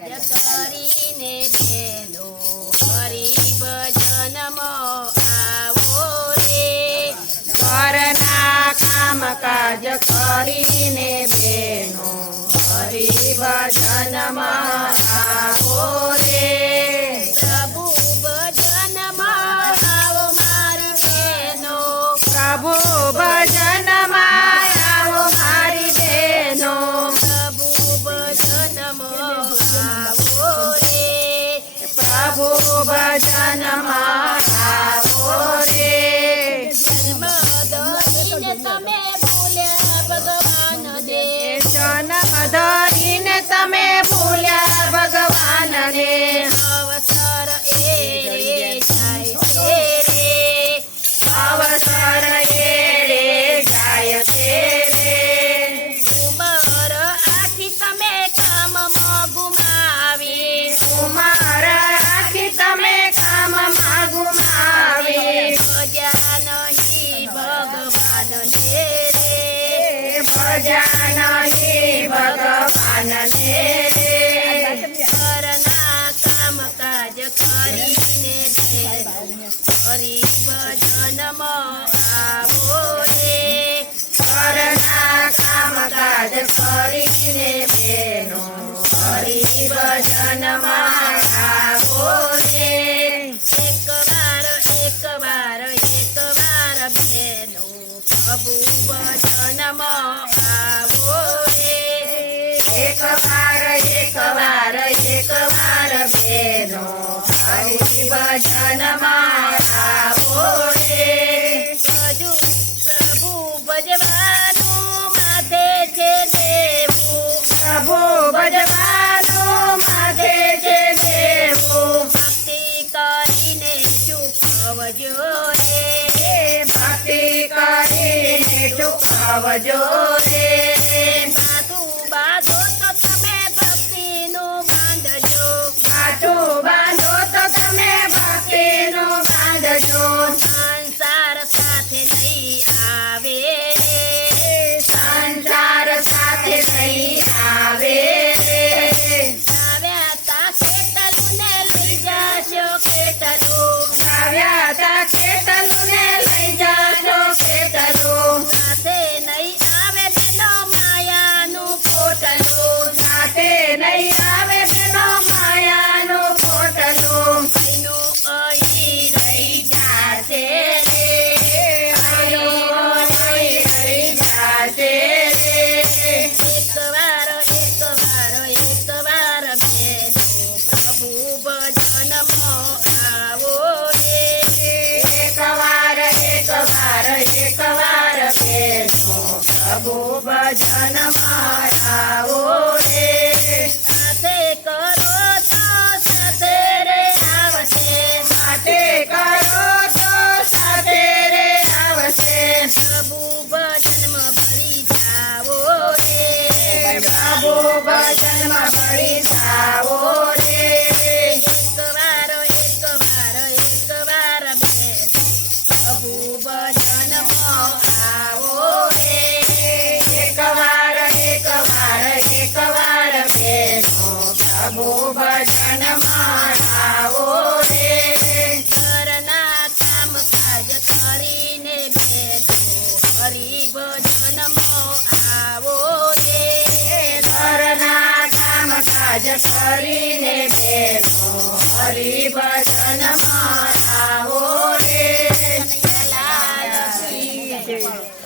કરીને બેનો હરિ ભજનમાં આવો રે ઘરના કામકાજ કરીને બેનો હરિ ભજનમાં આવો રે પ્રભુ ભજનમાં આવો મારી બેનો પ્રભુ ભજનમાં આવો મારી બેનો પ્રભુ ભજનમાં આવો રે પ્રભુ ભજનમાં આવો રે જન્મ ધરીને તમે ભૂલ્યા ભગવાન દે જન્મ ધરીને તમે ભૂલ્યા ભગવાનને અવસર એ રે જાય છે રે અવસર એળે જાય છે રે ઉમર આખી તમે કામમાં ગુમાવી ઉમર આખી તમે કામમાં ગુમાવી ભજ્યા નહીં ભગવાનને રે ભજ્યા નહીં ભગવાનને રે ઘરના કામકાજ કરીને હરિ ભજનમાં આવો રે ઘરના કામકાજ કરીને બેનો હરિ ભજનમાં આવો રે એકવાર બેનો પ્રભુ ભજનમાં આવો રે એકવાર બેનો હરિ ભજનમાં આવો રે હજુ પ્રભુ ભજવાનું માથે છે દેવું પ્રભુ ભજવાનું માથે છે દેવું ભક્તિ કરીને ચૂકવજો રે ભક્તિ કરીને ચૂકવજો રે માથું બાંધો તો તમે ભક્તિનું બાંધજો પાછું બાંધો તો તમે ભક્તિનું બાંધજો સંસાર સાથે નહીં આવે રે સંસાર સાથે નહીં આવે રે આવ્યા તા કેટલું ને લઈ જાશો કેટલું આવ્યા તા કેટલું ને લઈ જાશો કેટલું સાથે નહીં આવે બેનો માયાનું પોટલું સાથે નહીં આવે બેનો માયાનું પોટલું એનું અહીં રહી જાશે રે આયો નહીં રહી જાશે રે એકવાર બેનો પ્રભુ ભજનમાં આવો રે એકવાર બેનો પ્રભુ ભજનમાં આવો રે સાથે કરો તો સાથે રે આવશે સાથે કરો તો સાથે રે આવશે પ્રભુ ભજનમાં ભરી જાવો રે પ્રભુ ભજનમાં પડી જાવો રે એકવાર બેનો પ્રભુ ભજનમાં આવો રે એકવાર બેનો પ્રભુ ભજનમાં આવો રે ઘરના કામકાજ કરીને બેનો હરિ ભજનમાં આવો રે ઘરના કામકાજ કરીને બેનો હરિ ભજનમાં આવો રે લાલ કી જય.